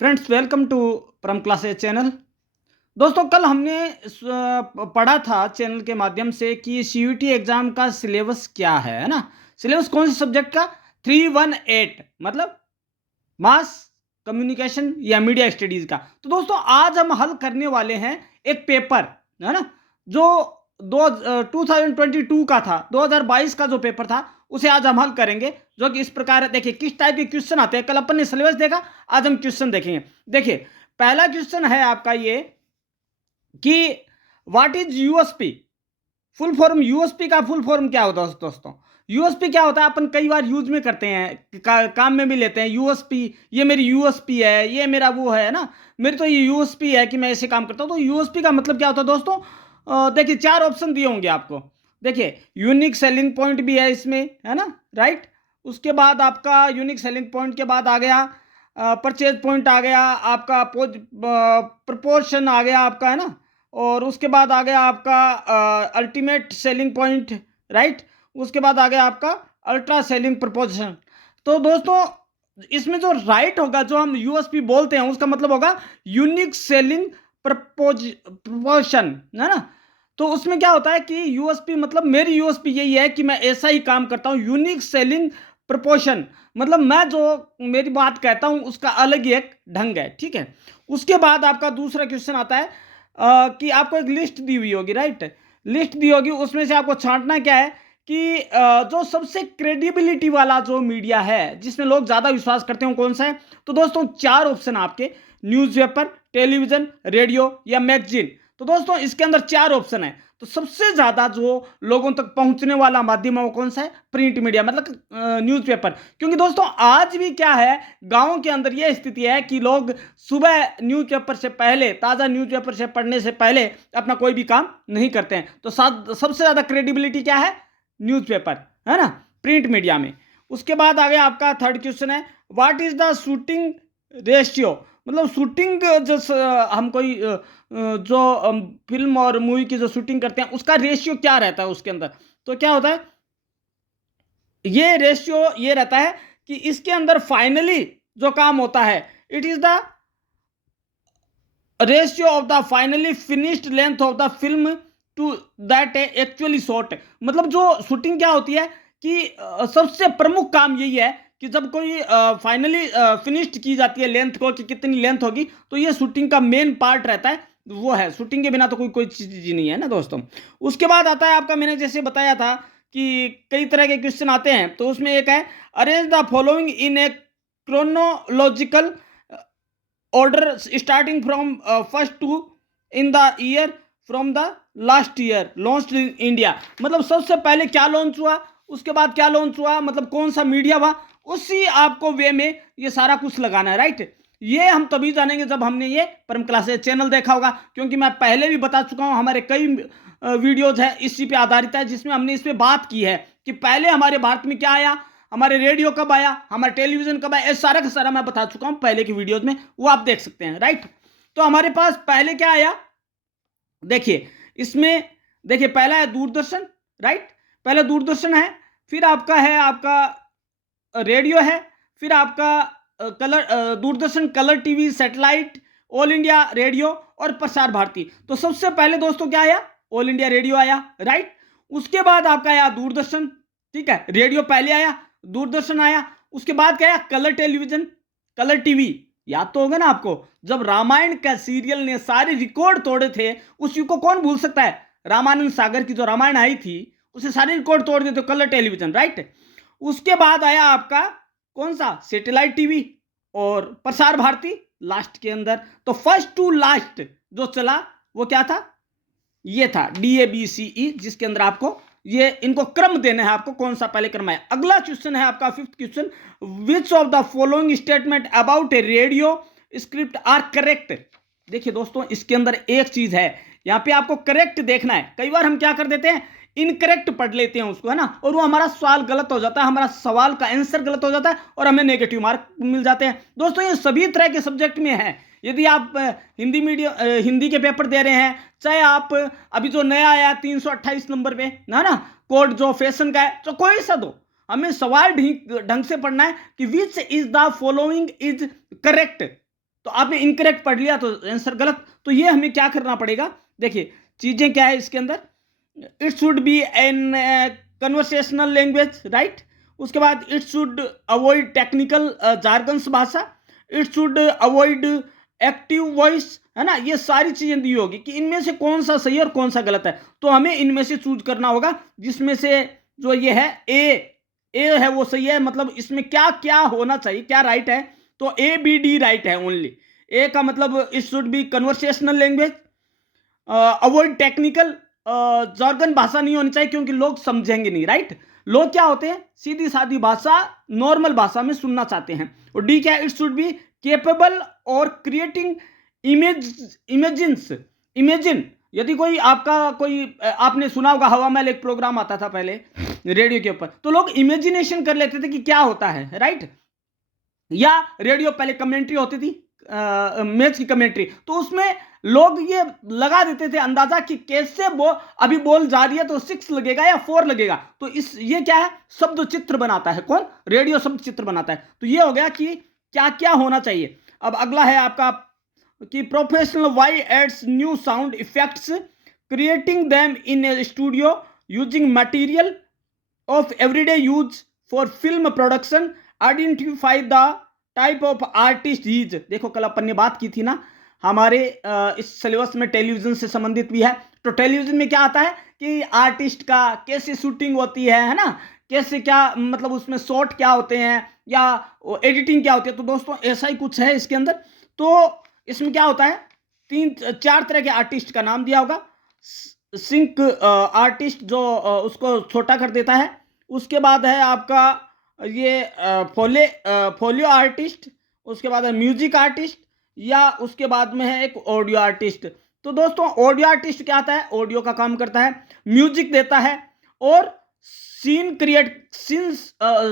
Friends, welcome to परम classes channel. दोस्तों, कल हमने पढ़ा था चैनल के माध्यम से कि सीयूईटी एग्जाम का सिलेबस क्या है ना। सिलेबस कौन से सब्जेक्ट का? 318 मतलब मास कम्युनिकेशन या मीडिया स्टडीज का। तो दोस्तों, आज हम हल करने वाले हैं एक पेपर, है ना, जो 2022 का था। 2022 का जो पेपर था उसे आज हम हल करेंगे, जो कि इस प्रकार है। देखिए किस टाइप के क्वेश्चन आते हैं। कल अपन ने सिलेबस देखा, आज हम क्वेश्चन देखेंगे। देखिए, पहला क्वेश्चन है आपका ये कि what is USP. Full form, USP का फुल फॉर्म क्या होता है दोस्तों? यूएसपी क्या होता है? अपन कई बार यूज में करते हैं, काम में भी लेते हैं। यूएसपी, ये मेरी यूएसपी है, ये मेरा वो है ना, मेरी तो ये यूएसपी है कि मैं ऐसे काम करता हूं। तो यूएसपी का मतलब क्या होता है दोस्तों? देखिए, चार ऑप्शन दिए होंगे आपको। देखिए, यूनिक सेलिंग पॉइंट भी है इसमें, है ना, राइट। उसके बाद आपका यूनिक सेलिंग पॉइंट के बाद आ गया परचेज पॉइंट, आ गया आपका प्रपोर्शन, आ गया आपका, है ना। और उसके बाद आ गया आपका अल्टीमेट सेलिंग पॉइंट, राइट। उसके बाद आ गया आपका अल्ट्रा सेलिंग प्रपोजिशन। तो दोस्तों, इसमें जो राइट होगा, जो हम यूएसपी बोलते हैं, उसका मतलब होगा यूनिक सेलिंग प्रपोजिशन, है ना। तो उसमें क्या होता है कि यूएसपी मतलब मेरी यूएसपी यही है कि मैं ऐसा ही काम करता हूं। यूनिक सेलिंग प्रपोर्शन मतलब मैं जो मेरी बात कहता हूं उसका अलग ही एक ढंग है, ठीक है। उसके बाद आपका दूसरा क्वेश्चन आता है कि आपको एक लिस्ट दी हुई होगी, राइट। लिस्ट दी होगी, उसमें से आपको छांटना क्या है कि जो सबसे क्रेडिबिलिटी वाला जो मीडिया है, जिसमें लोग ज्यादा विश्वास करते हो, कौन सा है? तो दोस्तों, चार ऑप्शन आपके: न्यूज़पेपर, टेलीविजन, रेडियो या मैगजीन। तो दोस्तों, इसके अंदर चार ऑप्शन है। तो सबसे ज्यादा जो लोगों तक पहुंचने वाला माध्यम है वो कौन सा है? प्रिंट मीडिया, मतलब न्यूज़पेपर। क्योंकि दोस्तों, आज भी क्या है, गांव के अंदर यह स्थिति है कि लोग सुबह न्यूज़पेपर से पहले, ताजा न्यूज़पेपर से पढ़ने से पहले अपना कोई भी काम नहीं करते हैं। तो सबसे ज्यादा क्रेडिबिलिटी क्या है? न्यूज़पेपर, है ना, प्रिंट मीडिया में। उसके बाद आ गया आपका थर्ड क्वेश्चन है, what is the shooting ratio. मतलब शूटिंग जो हम कोई जो फिल्म और मूवी की जो शूटिंग करते हैं उसका रेशियो क्या रहता है उसके अंदर। तो क्या होता है, ये रेशियो ये रहता है कि इसके अंदर फाइनली जो काम होता है, it is the ratio of the finally finished length of the film to that actually shot. मतलब जो शूटिंग क्या होती है कि सबसे प्रमुख काम यही है कि जब कोई फाइनली फिनिश्ड की जाती है लेंथ को, कि कितनी लेंथ होगी, तो ये शूटिंग का मेन पार्ट रहता है। वो है, शूटिंग के बिना तो कोई कोई चीज नहीं है ना दोस्तों। उसके बाद आता है आपका, मैंने जैसे बताया था कि कई तरह के क्वेश्चन आते हैं। तो उसमें एक है, arrange the following in A chronological order starting from first to in the year from the last year launched in India। मतलब सबसे पहले क्या लॉन्च हुआ, उसके बाद क्या लॉन्च हुआ, मतलब कौन सा मीडिया हुआ, उसी आपको वे में ये सारा कुछ लगाना है, राइट। ये हम तभी जानेंगे जब हमने ये परम क्लासेस चैनल देखा होगा। क्योंकि मैं पहले भी बता चुका हूं, हमारे कई वीडियोज है इसी पे आधारित है, जिसमें हमने इस पे बात की है कि पहले हमारे भारत में क्या आया, हमारे रेडियो कब आया, हमारा टेलीविजन कब आया, ये सारा का सारा मैं बता चुका हूं पहले की वीडियोज में, वो आप देख सकते हैं, राइट। तो हमारे पास पहले क्या आया, देखिए इसमें, देखिए पहला है दूरदर्शन, राइट। पहले दूरदर्शन है, फिर आपका है आपका रेडियो है, फिर आपका colour Doordarshan, colour TV, satellite, all India radio और प्रसार भारती। तो सबसे पहले दोस्तों क्या आया? ऑल इंडिया रेडियो आया, राइट। उसके बाद आपका आया दूरदर्शन, ठीक है, रेडियो पहले आया, दूरदर्शन आया। उसके बाद क्या आया? Colour television, colour TV. याद तो होगा ना आपको, जब रामायण का सीरियल ने सारे रिकॉर्ड तोड़े थे, उस युग को कौन भूल सकता है? रामानंद सागर की जो रामायण आई थी, उसे सारे रिकॉर्ड तोड़ दिए थे, कलर टेलीविजन, राइट। उसके बाद आया आपका कौन सा? सैटेलाइट टीवी और प्रसार भारती लास्ट के अंदर। तो फर्स्ट टू लास्ट जो चला वो क्या था? ये था DABCE, जिसके अंदर आपको ये इनको क्रम देना है, आपको कौन सा पहले क्रम है। अगला क्वेश्चन है आपका fifth question, which of the following statement about a radio script are correct. देखिए दोस्तों, इसके अंदर एक चीज है, यहां पे आपको करेक्ट देखना है। कई बार हम क्या कर देते हैं, इनकरेक्ट पढ़ लेते हैं उसको, है ना, और वो हमारा सवाल गलत हो जाता है, हमारा सवाल का आंसर गलत हो जाता है और हमें नेगेटिव मार्क मिल जाते हैं। दोस्तों, ये सभी तरह के सब्जेक्ट में है। यदि आप हिंदी मीडियम हिंदी के पेपर दे रहे हैं, चाहे आप अभी जो नया आया 328 नंबर पे ना कोड जो फैशन का है, तो कोई सा दो, हमें सवाल ढंग से पढ़ना है कि which is the following is correct. तो तो आपने इनकरेक्ट पढ़ लिया तो आंसर गलत। तो ये हमें क्या करना पड़ेगा, देखिए चीजें क्या है इसके अंदर, it should be an conversational language, right. उसके बाद it should avoid technical jargons भाषा, it should avoid active voice, है ना। ये सारी चीजें दी होगी कि इनमें से कौन सा सही और कौन सा गलत है। तो हमें इनमें से चूज करना होगा, जिसमें से जो ये है ए है वो सही है। मतलब इसमें क्या क्या होना चाहिए, क्या राइट है, तो ए बी डी राइट है ओनली। ए का मतलब it should B conversational language, avoid technical jargon भाषा नहीं होनी चाहिए क्योंकि लोग समझेंगे नहीं, राइट। लोग क्या होते हैं, सीधी सादी भाषा नॉर्मल भाषा में सुनना चाहते हैं। और डी क्या है, इट शुड बी केपेबल और क्रिएटिंग इमेजिन। यदि कोई आपका कोई आपने सुना होगा हवा महल, एक प्रोग्राम आता था पहले रेडियो के ऊपर, तो लोग इमेजिनेशन कर लेते थे कि क्या होता है, राइट। या रेडियो पहले कमेंट्री होती थी, मैच की कमेंट्री, तो उसमें लोग ये लगा देते थे अंदाजा कि कैसे अभी बॉल जा रही है तो 6 लगेगा या 4 लगेगा। तो ये क्या है, शब्द चित्र बनाता है, कौन, रेडियो शब्द चित्र बनाता है। तो ये हो गया कि क्या क्या होना चाहिए। अब अगला है आपका कि professional why adds new sound effects creating them in a studio using material of everyday use for film production, identify the type of artist he's. देखो कल अपन ने बात की थी ना, हमारे इस सिलेबस में टेलीविजन से संबंधित भी है। तो टेलीविजन में क्या आता है कि आर्टिस्ट का कैसे शूटिंग होती है ना, कैसे क्या मतलब उसमें शॉट क्या होते हैं या एडिटिंग क्या होती है। तो दोस्तों ऐसा ही कुछ है इसके अंदर। तो इसमें क्या होता है, 3-4 तरह के आर्टिस्ट का नाम दिया होगा। सिंक आर्टिस्ट जो उसको छोटा कर देता है। उसके बाद है आपका ये फोलियो आर्टिस्ट। उसके बाद है म्यूजिक आर्टिस्ट, या उसके बाद में है एक ऑडियो आर्टिस्ट। तो दोस्तों ऑडियो आर्टिस्ट क्या आता है, ऑडियो का काम करता है, म्यूजिक देता है और सीन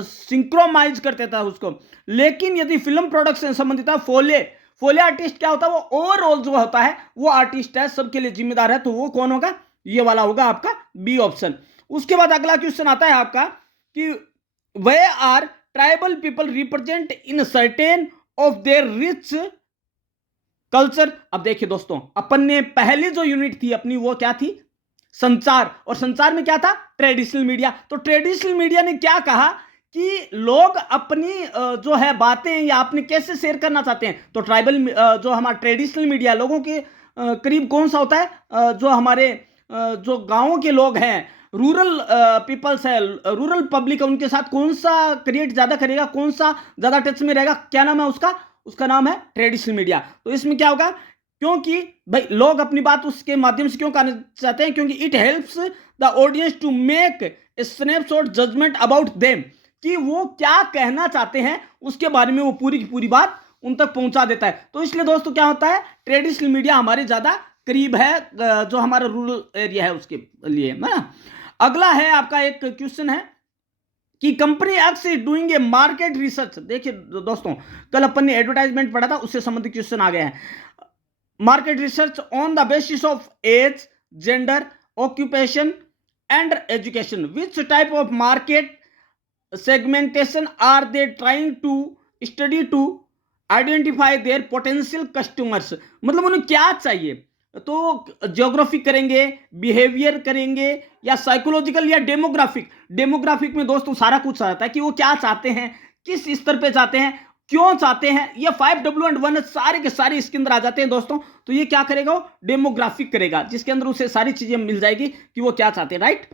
सिंक्रोमाइज कर देता है उसको। लेकिन यदि फिल्म प्रोडक्शन संबंधित है, फोले आर्टिस्ट क्या होता है, वो ओवरऑल जो होता है वो आर्टिस्ट है, सबके लिए जिम्मेदार है। तो वो कौन होगा, ये वाला होगा आपका बी ऑप्शन। उसके बाद अगला क्वेश्चन आता है आपका कि we are tribal people represent in certain of their rich culture. अब देखिए दोस्तों, अपन ने पहली जो यूनिट थी अपनी वो क्या थी, संचार। और संचार में क्या था, ट्रेडिशनल मीडिया। तो ट्रेडिशनल मीडिया ने क्या कहा कि लोग अपनी जो है बातें या अपने कैसे शेयर करना चाहते हैं। तो ट्राइबल जो हमारा ट्रेडिशनल मीडिया लोगों के करीब कौन सा होता है, जो हमारे जो गांवों के लोग हैं, रूरल पीपल्स है, रूरल पब्लिक है, उनके साथ कौन सा क्रिएट ज्यादा करेगा, कौन सा ज्यादा टच में रहेगा, क्या नाम है उसका नाम है ट्रेडिशनल मीडिया। तो इसमें क्या होगा, क्योंकि भाई लोग अपनी बात उसके माध्यम से क्यों करना चाहते हैं, क्योंकि it helps the audience to make a snapshot judgement about them, कि वो क्या कहना चाहते हैं उसके बारे में वो पूरी की पूरी बात उन तक पहुंचा देता है। तो इसलिए दोस्तों क्या होता है, ट्रेडिशनल मीडिया हमारे ज्यादा करीब है, जो हमारा रूरल एरिया है उसके लिए, है ना। अगला है आपका एक क्वेश्चन है कि company x is doing a market research. देखिए दोस्तों, कल अपन ने एडवर्टाइजमेंट पढ़ा था, उससे संबंधित क्वेश्चन आ गया है। Market research on the basis of age, gender, occupation and education, which type of market segmentation are they trying to study to identify their potential customers। मतलब उन्हें क्या चाहिए, तो ज्योग्राफिक करेंगे, बिहेवियर करेंगे, या साइकोलॉजिकल, या डेमोग्राफिक में दोस्तों सारा कुछ आता है कि वो क्या चाहते हैं, किस स्तर पे चाहते हैं, क्यों चाहते हैं। ये 5W and 1 सारे के सारे इसके अंदर आ जाते हैं दोस्तों। तो ये क्या करेगा, वो डेमोग्राफिक करेगा, जिसके अंदर उसे सारी चीजें मिल जाएगी कि वो क्या चाहते हैं, राइट।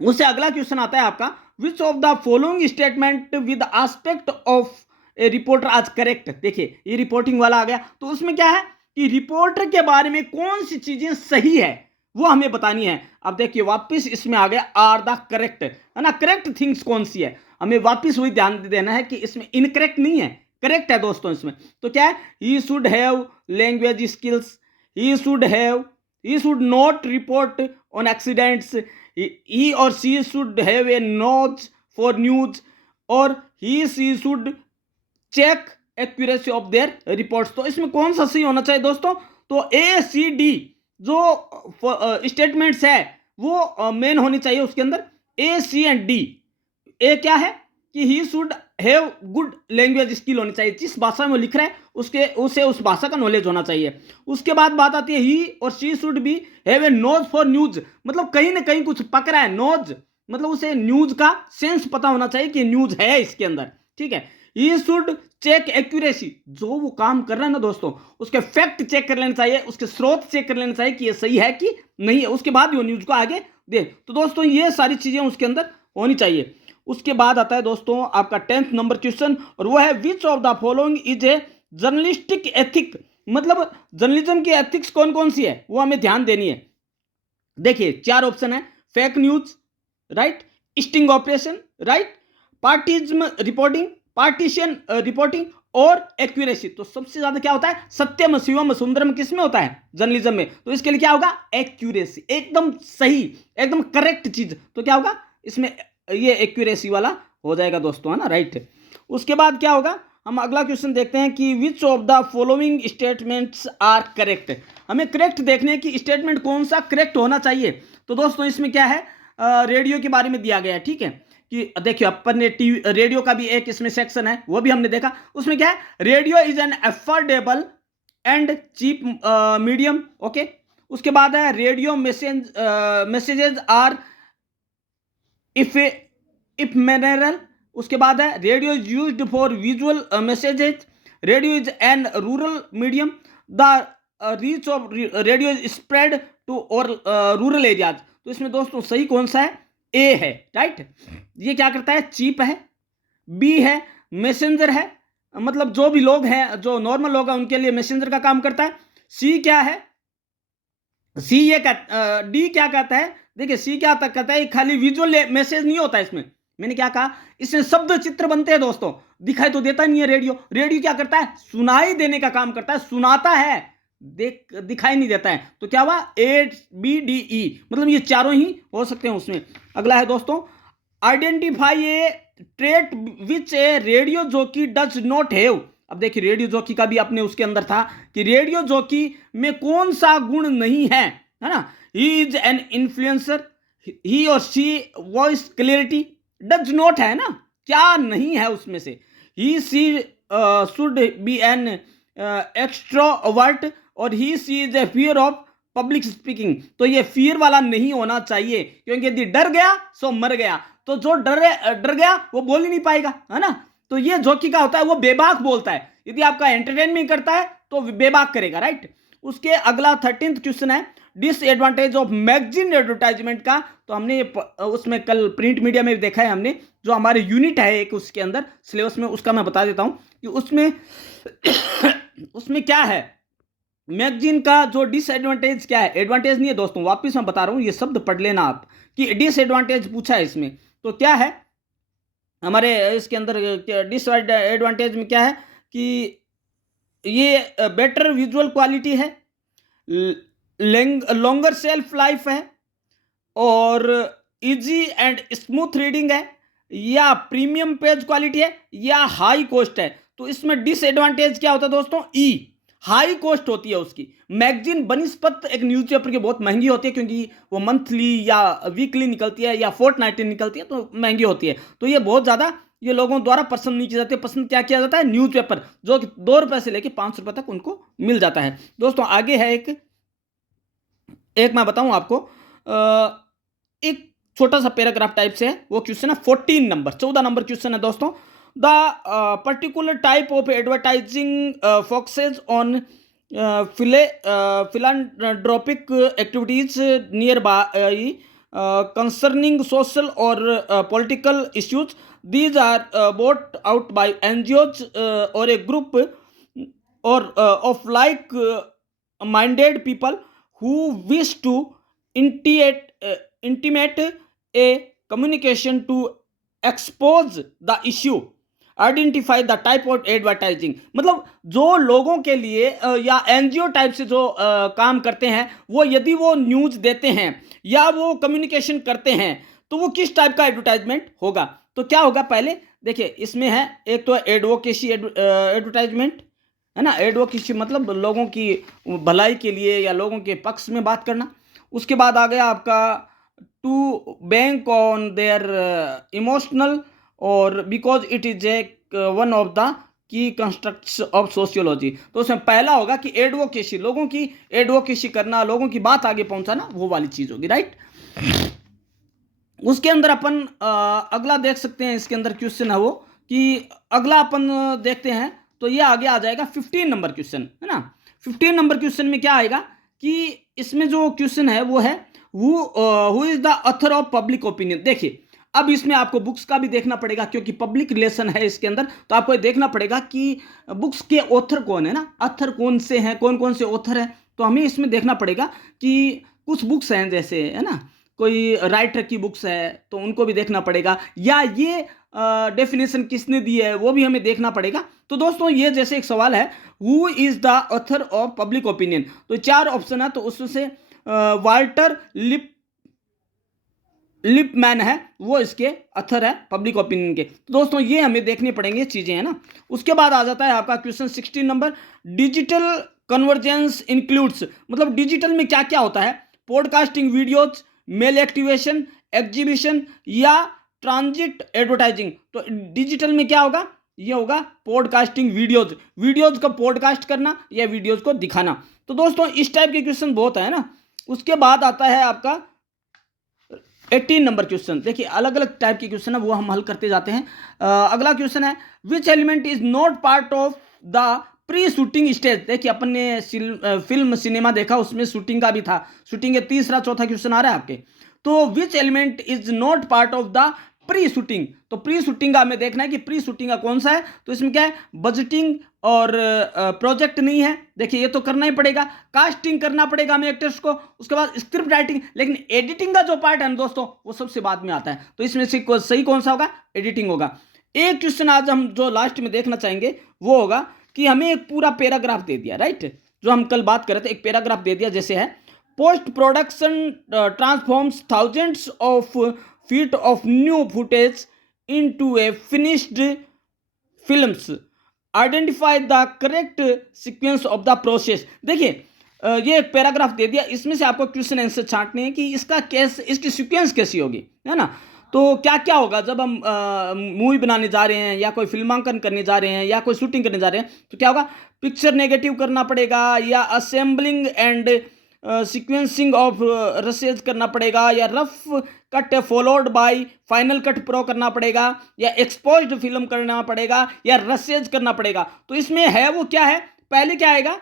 उससे अगला क्वेश्चन आता है आपका, विच of the following statement with aspect of A reporter आज करेक्ट। देखिए ये रिपोर्टिंग वाला आ गया। तो उसमें क्या है कि रिपोर्टर के बारे में कौन सी चीजें सही है वो हमें बतानी है। अब देखिए वापस इसमें आ गया आर द करेक्ट, है ना। करेक्ट थिंग्स कौन सी है, हमें वापस वही ध्यान देना है कि इसमें इनकरेक्ट नहीं है, करेक्ट है दोस्तों इसमें। तो क्या है, he should have language skills, he should not report on accidents, he or she should have a nose for news, और she should check accuracy of their reports। तो इसमें कौन सा सही होना चाहिए दोस्तों, तो ACD जो स्टेटमेंट्स है वो मेन होनी चाहिए उसके अंदर, A, C एंड D। ए क्या है कि he should have good language skill होनी चाहिए, जिस भाषा में वो लिख रहा है उसे उस भाषा का नॉलेज होना चाहिए। उसके बाद बात आती है ही और she should be have a nose for news, मतलब कहीं ना कहीं कुछ पक रहा है, नोज मतलब उसे न्यूज का सेंस पता होना चाहिए कि न्यूज है इसके अंदर, ठीक है। ही शुड चेक एक्यूरेसी, जो वो काम कर रहा है ना दोस्तों, उसके फैक्ट चेक कर लेना चाहिए, उसके स्रोत चेक कर लेना चाहिए कि ये सही है कि नहीं है, उसके बाद वो न्यूज को आगे दे। तो दोस्तों ये सारी चीजें उसके अंदर होनी चाहिए। उसके बाद आता है दोस्तों आपका 10th नंबर क्वेश्चन, और वो है विच of the following is a journalistic ethic, मतलब जर्नलिज्म की एथिक्स कौन कौन सी है वो हमें ध्यान देनी है। देखिए 4 ऑप्शन है, fake news, right, sting operation, right, partisanism reporting, partisan reporting और एक्यूरेसी। तो सबसे ज्यादा क्या होता है, सत्यम शिवम सुंदरम किस में होता है, जर्नलिज्म में। तो इसके लिए क्या होगा, एक्यूरेसी, एकदम सही, एकदम करेक्ट चीज। तो क्या होगा इसमें, ये एक्यूरेसी वाला हो जाएगा दोस्तों, है ना, राइट। उसके बाद क्या होगा, हम अगला क्वेश्चन देखते हैं कि which of the following statements are correct. हमें करेक्ट देखने हैं कि स्टेटमेंट कौन सा करेक्ट होना चाहिए। तो दोस्तों इसमें क्या है, रेडियो के बारे में दिया गया है, ठीक है, कि देखिए अपन ने टीवी रेडियो का भी एक इसमें सेक्शन है, वो भी हमने देखा। उसमें क्या है, radio is an affordable and cheap medium, okay. उसके बाद है radio messages are if ephemeral. उसके बाद है radio is used for visual messages, radio is an rural medium, the reach of radio is spread to और rural areas. तो इसमें दोस्तों सही कौन सा है, ए है, राइट। ये क्या करता है, चीप है। बी है मैसेंजर है, मतलब जो भी लोग हैं, जो नॉर्मल लोग हैं उनके लिए मैसेंजर का काम करता है। सी क्या है, सी ये डी क्या कहता है, देखिए सी क्या कहता है, खाली विजुअल मैसेज नहीं होता इसमें। मैंने क्या कहा, इसमें शब्द चित्र बनते हैं दोस्तों, दिखाई तो देता नहीं है रेडियो। रेडियो क्या करता है, सुनाई देने का काम करता है, सुनाता है, दिखाई नहीं देता है। तो क्या हुआ, ए बी डी ई, मतलब ये चारों ही हो सकते हैं उसमें। अगला है दोस्तों, identify A trait which A radio jockey does not have. अब देखिए रेडियो जॉकी का भी अपने उसके अंदर था कि रेडियो जॉकी में कौन सा गुण नहीं है ना। He is an influencer, he और she voice clarity, does not है ना, क्या नहीं है उसमें से। He she should be an extrovert, और he she is a fear of public speaking. तो ये फियर वाला नहीं होना चाहिए, क्योंकि यदि डर गया सो मर गया। तो जो डर गया वो बोल ही नहीं पाएगा, है ना। तो ये जॉकी का होता है, वो बेबाक बोलता है। यदि आपका एंटरटेनमेंट करता है तो बेबाक करेगा, राइट। उसके अगला 13th क्वेश्चन है, डिसएडवांटेज ऑफ मैगजीन एडवर्टाइजमेंट का। तो हमने उसमें कल प्रिंट मीडिया में भी देखा है हमने, जो हमारे यूनिट है एक उसके अंदर सिलेबस में, उसका मैं बता देता हूं कि उसमें उसमें क्या है, मैगजीन का जो डिसएडवांटेज क्या है, एडवांटेज नहीं है दोस्तों, वापिस मैं बता रहा हूं, ये शब्द पढ़ लेना आप कि डिसएडवांटेज पूछा है इसमें। तो क्या है हमारे इसके अंदर, डिसएडवांटेज में क्या है कि ये बेटर विजुअल क्वालिटी है, लॉन्गर सेल्फ लाइफ है, और इजी एंड स्मूथ रीडिंग है, या प्रीमियम पेज क्वालिटी है, या हाई कॉस्ट है। तो इसमें डिसएडवांटेज क्या होता है दोस्तों, ई, हाई कॉस्ट होती है उसकी। मैगजीन बनिस्पत एक न्यूज़पेपर की बहुत महंगी होती है, क्योंकि वो मंथली या वीकली निकलती है या फोर्टनाइटली निकलती है, तो महंगी होती है। तो ये बहुत ज़्यादा ये लोगों द्वारा पसंद नहीं की जाती है। पसंद क्या किया जाता है, न्यूज़पेपर, जो कि 2 रुपये से लेकर 5 रुपये तक उनको मिल जाता है। दोस्तों आगे है एक मैं बताऊं आपको, एक छोटा सा पैराग्राफ टाइप से है, वो क्वेश्चन है 14 नंबर क्वेश्चन है दोस्तों। The particular type of advertising focuses on philanthropic activities nearby concerning social or political issues. These are brought out by NGOs or a group or of like-minded people who wish to intimate a communication to expose the issue. Identify the type of advertising, मतलब जो लोगों के लिए या NGO type से जो काम करते हैं, वो यदि वो न्यूज़ देते हैं या वो कम्युनिकेशन करते हैं, तो वो किस टाइप का एडवर्टाइजमेंट होगा। तो क्या होगा, पहले देखिए इसमें है एक तो एडवोकेसी एडवर्टाइजमेंट, है ना। एडवोकेसी मतलब लोगों की भलाई के लिए या लोगों के पक्ष में बात करना। उसके बाद आ गया आपका to bank on their emotional और because it is a one of the key constructs of sociology. तो उसमें पहला होगा कि एडवोकेसी, लोगों की एडवोकेसी करना, लोगों की बात आगे पहुंचाना, वो वाली चीज होगी, राइट। उसके अंदर अपन अगला देख सकते हैं, इसके अंदर क्वेश्चन है वो कि अगला अपन देखते हैं तो ये आगे आ जाएगा 15 नंबर क्वेश्चन, है ना। 15 नंबर क्वेश्चन में क्या आएगा कि इसमें जो क्वेश्चन है वो है who is the author of public opinion. देखिए अब इसमें आपको बुक्स का भी देखना पड़ेगा, क्योंकि पब्लिक रिलेशन है इसके अंदर, तो आपको ये देखना पड़ेगा कि बुक्स के ऑथर कौन है ना, ऑथर कौन से हैं, कौन कौन से ऑथर है। तो हमें इसमें देखना पड़ेगा कि कुछ बुक्स हैं जैसे, है ना, कोई राइटर की बुक्स है तो उनको भी देखना पड़ेगा, या ये डेफिनेशन किसने दी है वो भी हमें देखना पड़ेगा। तो दोस्तों ये जैसे एक सवाल है who is the author of public opinion, तो 4 ऑप्शन है, तो उससे वाल्टर लिपमैन है, वो इसके ऑथर है पब्लिक ओपिनियन के। तो दोस्तों ये हमें देखनी पड़ेंगे चीजें, है ना। उसके बाद आ जाता है आपका question 16 number, digital convergence includes, मतलब डिजिटल में क्या क्या होता है, podcasting, videos, mail activation, exhibition या ट्रांजिट एडवर्टाइजिंग। तो डिजिटल में क्या होगा, ये होगा पॉडकास्टिंग, वीडियोज, वीडियोज को पॉडकास्ट करना या वीडियोज को दिखाना। तो दोस्तों इस टाइप के क्वेश्चन बहुत है ना। उसके बाद आता है आपका 18 नंबर क्वेश्चन। देखिए अलग अलग टाइप के क्वेश्चन है वो हम हल करते जाते हैं। अगला क्वेश्चन है which element is not part of the pre shooting stage. देखिए अपन ने फिल्म सिनेमा देखा, उसमें शूटिंग का भी था, शूटिंग के तीसरा चौथा क्वेश्चन आ रहा है आपके। तो which element is not part of the pre shooting, तो प्री शूटिंग का हमें देखना है कि प्री शूटिंग का कौन सा है। तो इसमें क्या है, बजटिंग और प्रोजेक्ट नहीं है, देखिए ये तो करना ही पड़ेगा, कास्टिंग करना पड़ेगा हमें एक्टर्स को, उसके बाद स्क्रिप्ट राइटिंग, लेकिन एडिटिंग का जो पार्ट है ना दोस्तों वो सबसे बाद में आता है। तो इसमें से सही कौन सा होगा, एडिटिंग होगा। एक क्वेश्चन आज हम जो लास्ट में देखना चाहेंगे वो होगा कि हमें एक पूरा पैराग्राफ दे दिया, राइट, जो हम कल बात कर रहे थे, एक पैराग्राफ दे दिया, जैसे है post production transforms thousands of feet of new footage into A finished films, identify the correct sequence of the process. देखिए ये एक पैराग्राफ दे दिया, इसमें से आपको क्वेश्चन आंसर छांटने हैं कि इसका कैसे, इसकी सीक्वेंस कैसी होगी, है ना। तो क्या क्या होगा जब हम मूवी बनाने जा रहे हैं या कोई फिल्मांकन करने जा रहे हैं या कोई शूटिंग करने जा रहे हैं, तो क्या होगा, पिक्चर नेगेटिव करना पड़ेगा या assembling and sequencing of rashes करना पड़ेगा, या rough cut followed by final cut pro करना पड़ेगा, या एक्सपोज्ड फिल्म करना पड़ेगा, या रसेज करना पड़ेगा। तो इसमें है वो क्या है, पहले क्या आएगा,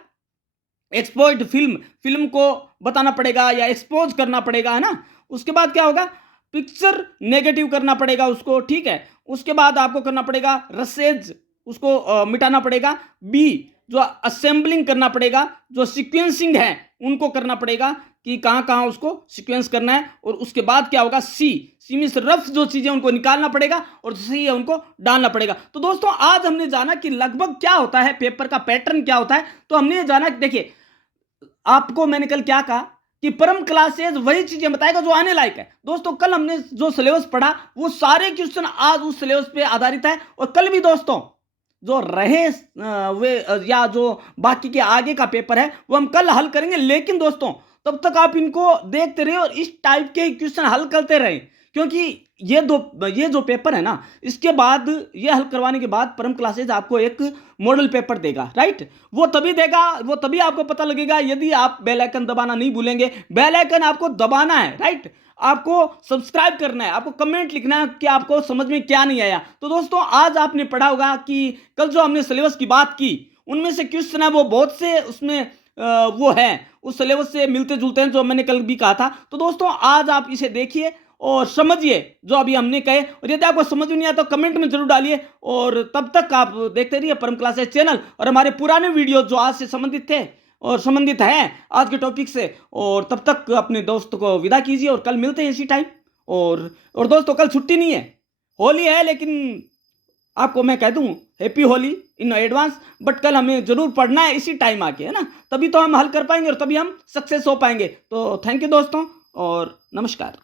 एक्सपोज्ड फिल्म को बताना पड़ेगा या एक्सपोज करना पड़ेगा, है ना। उसके बाद क्या होगा, पिक्चर नेगेटिव करना पड़ेगा उसको, ठीक है। उसके बाद आपको करना पड़ेगा रसेज, उसको मिटाना पड़ेगा। बी जो असेंबलिंग करना पड़ेगा, जो सीक्वेंसिंग है उनको करना पड़ेगा कि कहां कहां उसको सीक्वेंस करना है। और उसके बाद क्या होगा, सी में रफ जो चीजें उनको निकालना पड़ेगा और सही है उनको डालना पड़ेगा। तो दोस्तों आज हमने जाना कि लगभग क्या होता है, पेपर का पैटर्न क्या होता है। तो हमने ये जाना, देखिए आपको मैंने कल क्या कहा कि परम क्लासेज वही चीजें बताएगा जो आने लायक है। दोस्तों कल हमने जो सिलेबस पढ़ा वो सारे क्वेश्चन आज उस सिलेबस पे आधारित है, और कल भी दोस्तों जो रहे वे या जो बाकी के आगे का पेपर है वो हम कल हल करेंगे। लेकिन दोस्तों तब तक आप इनको देखते रहे और इस टाइप के क्वेश्चन हल करते रहे, क्योंकि ये जो पेपर है ना, इसके बाद ये हल करवाने के बाद परम क्लासेज आपको एक मॉडल पेपर देगा, राइट। वो तभी देगा, वो तभी आपको पता लगेगा यदि आप बेल आइकन दबाना नहीं भूलेंगे। बेल आइकन आपको दबाना है, राइट, आपको सब्सक्राइब करना है, आपको कमेंट लिखना है कि आपको समझ में क्या नहीं आया। तो दोस्तों आज आपने पढ़ा होगा कि कल जो हमने सिलेबस की बात की उनमें से क्वेश्चन है वो बहुत से उसमें वो है उस सिलेबस से मिलते जुलते हैं जो मैंने कल भी कहा था। तो दोस्तों आज आप इसे देखिए और समझिए जो अभी हमने कहे, और यदि आपको समझ में नहीं आया तो कमेंट में जरूर डालिए। और तब तक आप देखते रहिए परम क्लासेस चैनल और हमारे पुराने वीडियो जो आज से संबंधित थे और संबंधित है आज के टॉपिक से। और तब तक अपने दोस्त को विदा कीजिए और कल मिलते हैं इसी टाइम। और दोस्तों कल छुट्टी नहीं है, होली है, लेकिन आपको मैं कह दूं happy Holi in advance. But कल हमें जरूर पढ़ना है इसी टाइम आके, है ना, तभी तो हम हल कर पाएंगे और तभी हम सक्सेस हो पाएंगे। तो थैंक यू दोस्तों और नमस्कार।